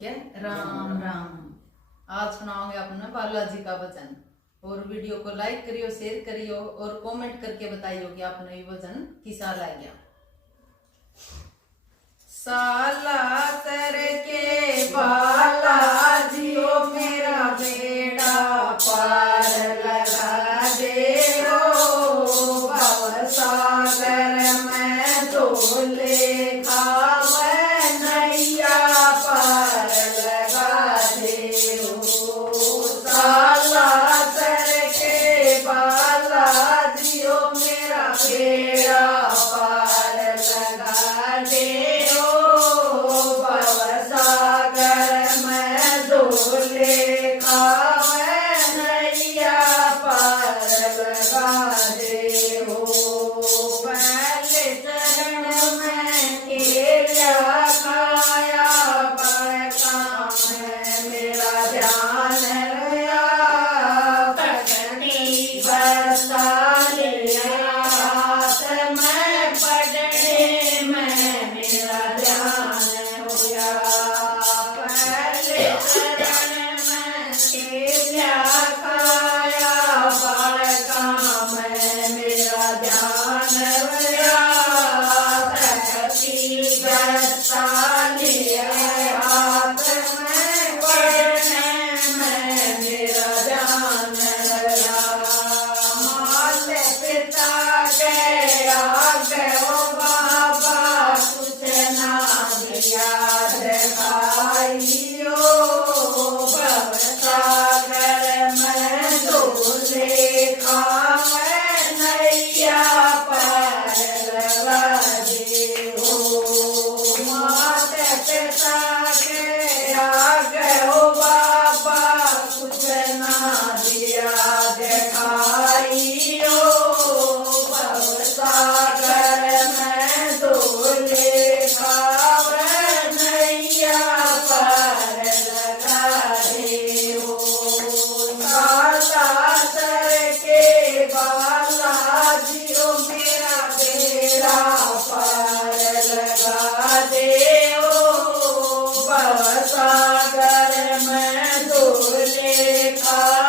क्या राम राम। आज सुनाओगे अपने बालाजी का वचन। और वीडियो को लाइक करियो, शेयर करियो और कमेंट करके बताइयो कि आपने ये वचन किसा लाया। साला तर के बालाजी ओ मेरा बेड़ा पार लगा दे रो, भव सागर में डोले खावे नैया पार लगा दे रो। साला तर के बालाजी ओ मेरा बेड़ा पार लगा दे डोले खावे नैया पार लगा दे हो। पहले चरण में केला खाया, पर काम मेरा ध्यान रहा, पकड़ी बरसा लिया हाथ में, पढ़ने में मेरा ध्यान होया। खाया बालका में मेरा ध्यान रहा, बरसा लिया हाथ में, पढ़ने में मेरा ध्यान रहा। माल पिता के आगे ओ बाबा कुछ ना दिया दिखाइयो, खावे नैया पार लगा दे हो। माता पिता के आगे हो बाबा कुछ ना दिया दिखाइयो, भव सागर में डोले खावे नैया पार लगा दे हो। बालाजी ओ मेरा बेड़ा पार लगा दे ओ, भव सागर में डोले खा